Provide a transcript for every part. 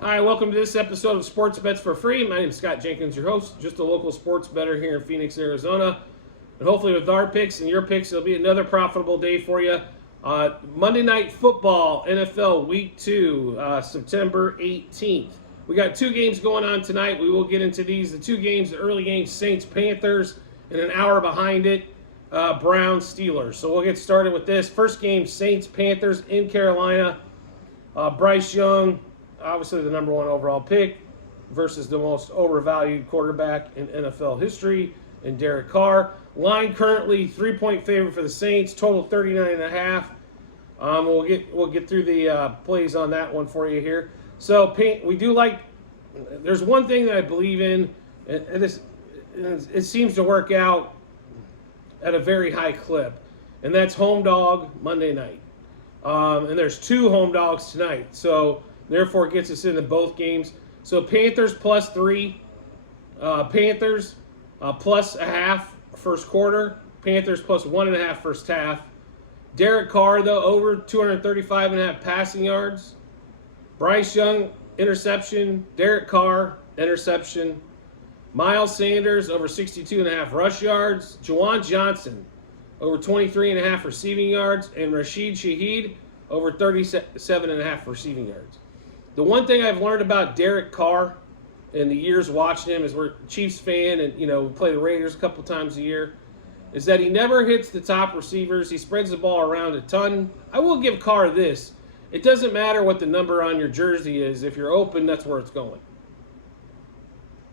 Hi, welcome to this episode of Sports Bets for Free. My name is Scott Jenkins, your host, just a local sports bettor here in Phoenix, Arizona. And hopefully with our picks and your picks, it'll be another profitable day for you. Monday Night Football, NFL Week 2, September 18th. We got two games going on tonight. We will get into these. The two games, the early games, Saints-Panthers, and an hour behind it, Browns-Steelers. So we'll get started with this. First game, Saints-Panthers in Carolina. Bryce Young, obviously the number one overall pick, versus the most overvalued quarterback in NFL history, in Derek Carr. Line currently 3-point favorite for the Saints, total 39.5. We'll get through the plays on that one for you here. So we do like. There's one thing that I believe in, and it seems to work out at a very high clip, and that's home dog Monday night. And there's two home dogs tonight, so therefore it gets us into both games. So Panthers +3, Panthers plus a half first quarter, Panthers plus 1.5 first half. Derek Carr, though, over 235.5 passing yards. Bryce Young, interception. Derek Carr, interception. Miles Sanders, over 62.5 rush yards. Juwan Johnson, over 23.5 receiving yards. And Rashid Shaheed, over 37.5 receiving yards. The one thing I've learned about Derek Carr in the years watching him, as we're a Chiefs fan and, we play the Raiders a couple times a year, is that he never hits the top receivers. He spreads the ball around a ton. I will give Carr this. It doesn't matter what the number on your jersey is. If you're open, that's where it's going.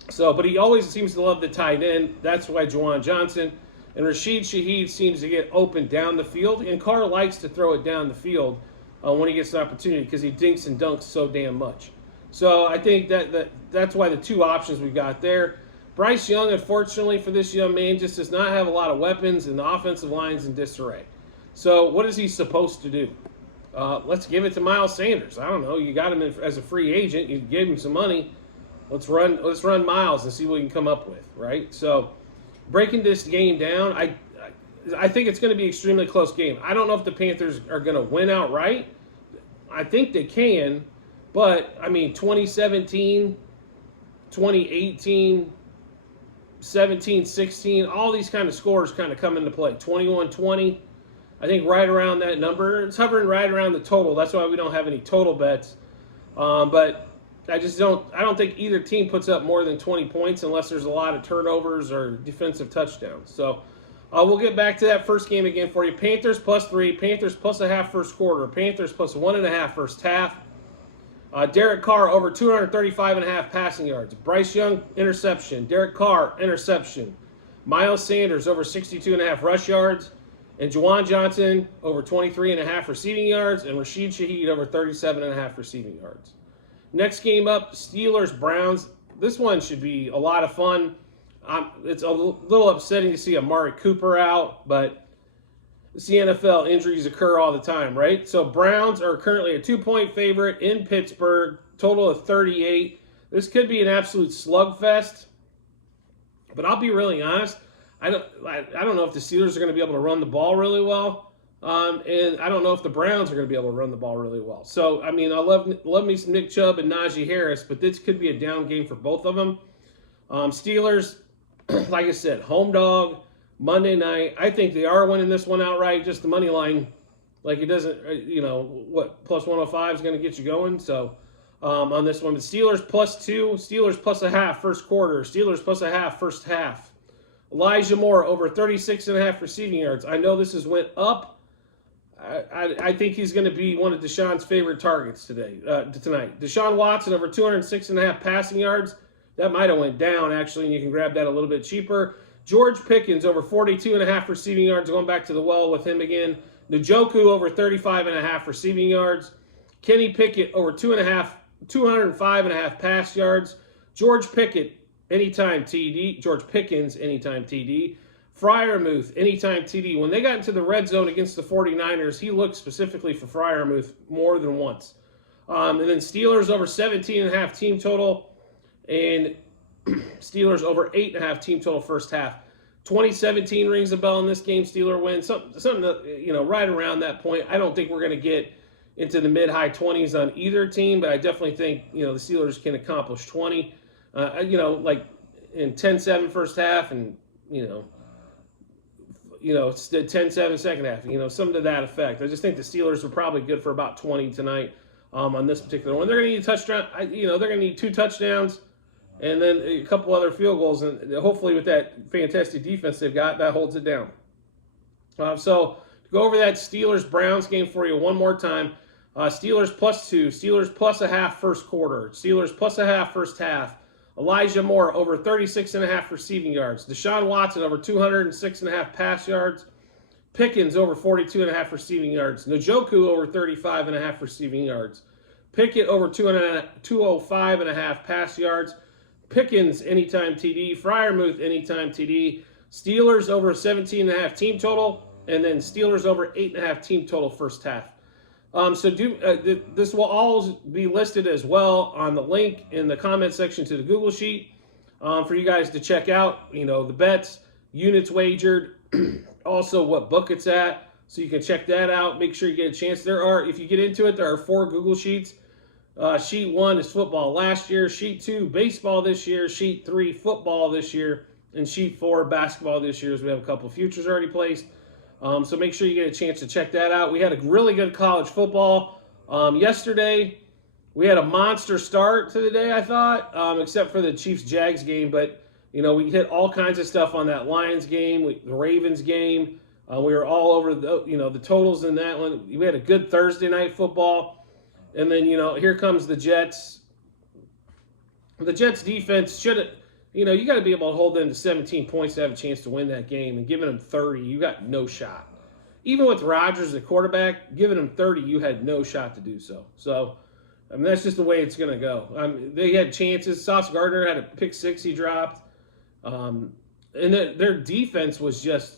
So, but he always seems to love the tight end. That's why Juwan Johnson and Rashid Shaheed seems to get open down the field. And Carr likes to throw it down the field when he gets an opportunity because he dinks and dunks so damn much. So I think that's why the two options we got there. Bryce Young, unfortunately for this young man, just does not have a lot of weapons, and the offensive line's in disarray. So what is he supposed to do? Let's give it to Miles Sanders. I don't know. You got him as a free agent. You gave him some money. Let's run Miles and see what we can come up with, right? So breaking this game down, I think it's going to be an extremely close game. I don't know if the Panthers are going to win outright. I think they can, but, 2017, 2018, 17-16, all these kind of scores kind of come into play. 21-20, I think right around that number. It's hovering right around the total. That's why we don't have any total bets. But I don't think either team puts up more than 20 points unless there's a lot of turnovers or defensive touchdowns. So we'll get back to that first game again for you. Panthers +3, Panthers plus a half first quarter, Panthers plus 1.5 first half. Derek Carr, over 235.5 passing yards. Bryce Young, interception. Derek Carr, interception. Miles Sanders, over 62.5 rush yards. And Juwan Johnson, over 23.5 receiving yards. And Rashid Shaheed, over 37.5 receiving yards. Next game up, Steelers-Browns. This one should be a lot of fun. It's a little upsetting to see Amari Cooper out, but it's the NFL. Injuries occur all the time, right? So Browns are currently a 2-point favorite in Pittsburgh, total of 38. This could be an absolute slugfest, but I'll be really honest. I don't know if the Steelers are going to be able to run the ball really well, and I don't know if the Browns are going to be able to run the ball really well. So, I love me some Nick Chubb and Najee Harris, but this could be a down game for both of them. Steelers, like I said, home dog. Monday night, I think they are winning this one outright. Just the money line, like it doesn't, plus 105 is going to get you going. So on this one, the Steelers +2, Steelers plus a half first quarter, Steelers plus a half first half. Elijah Moore, over 36.5 receiving yards. I know this has went up. I think he's going to be one of Deshaun's favorite targets tonight. Deshaun Watson, over 206.5 passing yards. That might have went down, actually, and you can grab that a little bit cheaper. George Pickens, over 42.5 receiving yards, going back to the well with him again. Njoku, over 35.5 receiving yards. Kenny Pickett, over 205.5 pass yards. George Pickett, anytime TD. George Pickens, anytime TD. Freiermuth, anytime TD. When they got into the red zone against the 49ers, he looked specifically for Freiermuth more than once. And then Steelers, over 17.5 team total. And Steelers over 8.5 team total first half. 2017 rings a bell in this game. Steeler win. Something that, right around that point. I don't think we're going to get, into the mid-high 20s on either team, but I definitely think, the Steelers can accomplish 20. Like in 10-7 first half and, it's the 10-7 second half, something to that effect. I just think the Steelers are probably good for about 20 tonight on this particular one. They're going to need a touchdown. They're going to need 2 touchdowns and then a couple other field goals. And hopefully with that fantastic defense they've got, that holds it down. So to go over that Steelers-Browns game for you one more time, Steelers +2, Steelers +0.5 first quarter, Steelers +0.5 first half. Elijah Moore over 36.5 receiving yards. Deshaun Watson over 206.5 pass yards. Pickens over 42.5 receiving yards. Njoku over 35.5 receiving yards. Pickett over 205.5 pass yards. Pickens anytime TD. Freiermuth anytime TD. Steelers over 17.5 team total. And then Steelers over 8.5 team total first half. This will all be listed as well on the link in the comment section to the Google Sheet for you guys to check out. The bets, units wagered, also what book it's at, so you can check that out. Make sure you get a chance. If you get into it, there are 4 Google Sheets. Sheet 1 is football last year. Sheet 2, baseball this year. Sheet 3, football this year. And Sheet 4, basketball this year, as we have a couple of futures already placed. So make sure you get a chance to check that out. We had a really good college football. Yesterday, we had a monster start to the day, I thought, except for the Chiefs-Jags game. But, we hit all kinds of stuff on that Lions game, the Ravens game. We were all over the totals in that one. We had a good Thursday night football. And then, here comes the Jets. The Jets defense should have... you got to be able to hold them to 17 points to have a chance to win that game. And giving them 30, you got no shot. Even with Rodgers at quarterback, giving them 30, you had no shot to do so. So, that's just the way it's going to go. They had chances. Sauce Gardner had a pick 6 he dropped. And their defense was just...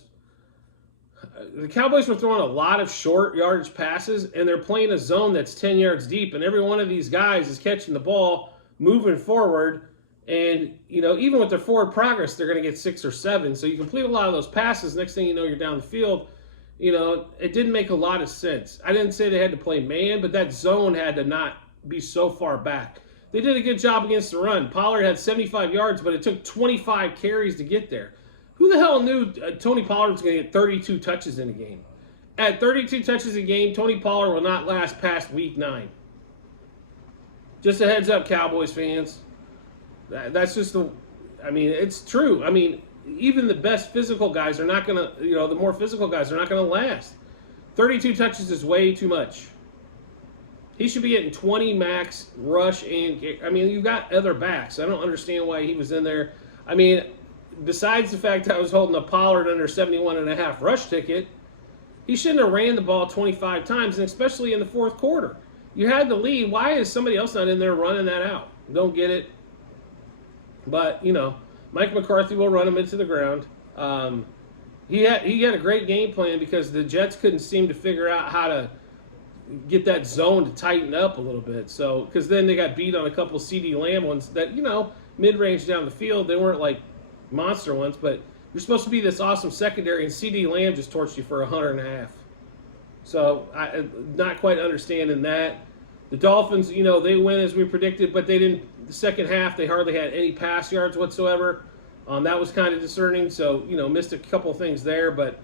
The Cowboys were throwing a lot of short yardage passes, and they're playing a zone that's 10 yards deep. And every one of these guys is catching the ball, moving forward. And, even with their forward progress, they're going to get 6 or 7. So you complete a lot of those passes. Next thing you know, you're down the field. It didn't make a lot of sense. I didn't say they had to play man, but that zone had to not be so far back. They did a good job against the run. Pollard had 75 yards, but it took 25 carries to get there. Who the hell knew Tony Pollard was going to get 32 touches in a game? At 32 touches a game, Tony Pollard will not last past week 9. Just a heads up, Cowboys fans. That's just it's true. Even the best physical guys are not going to, the more physical guys are not going to last. 32 touches is way too much. He should be getting 20 max rush and, you've got other backs. I don't understand why he was in there. Besides the fact that I was holding a Pollard under 71.5 rush ticket, he shouldn't have ran the ball 25 times, and especially in the fourth quarter. You had the lead. Why is somebody else not in there running that out? Don't get it. But, Mike McCarthy will run him into the ground. He had a great game plan because the Jets couldn't seem to figure out how to get that zone to tighten up a little bit. So, because then they got beat on a couple CD Lamb ones that, mid-range down the field. They weren't like monster ones, but you're supposed to be this awesome secondary, and CD Lamb just torched you for 100.5. So, I'm not quite understanding that. The Dolphins, they win as we predicted, but they didn't. The second half, they hardly had any pass yards whatsoever. That was kind of discerning. So, missed a couple of things there. But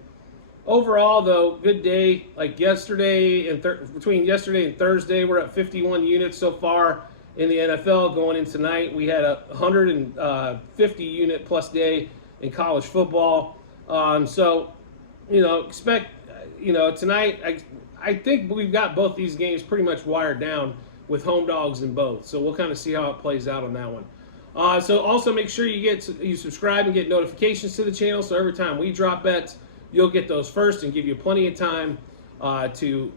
overall, though, good day. Like yesterday and between yesterday and Thursday, we're at 51 units so far in the NFL. Going in tonight, we had a 150 unit plus day in college football. Expect, tonight. I think we've got both these games pretty much wired down with home dogs in both. So we'll kind of see how it plays out on that one. So also make sure you subscribe and get notifications to the channel. So every time we drop bets, you'll get those first and give you plenty of time to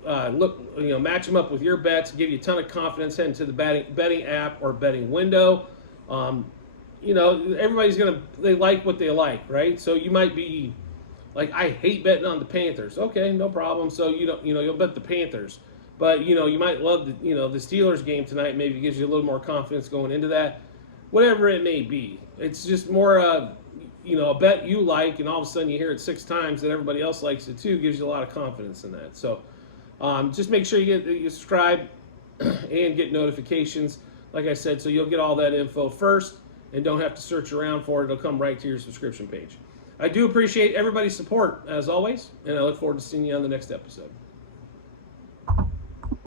match them up with your bets, give you a ton of confidence heading to the betting app or betting window. Everybody's they like what they like, right? So you might be like, I hate betting on the Panthers. Okay, no problem. So you'll bet the Panthers. But, you might love the Steelers game tonight. Maybe gives you a little more confidence going into that. Whatever it may be. It's just more, a bet you like, and all of a sudden you hear it 6 times and everybody else likes it too. Gives you a lot of confidence in that. So, Just make sure you subscribe and get notifications, like I said, so you'll get all that info first and don't have to search around for it. It'll come right to your subscription page. I do appreciate everybody's support, as always, and I look forward to seeing you on the next episode.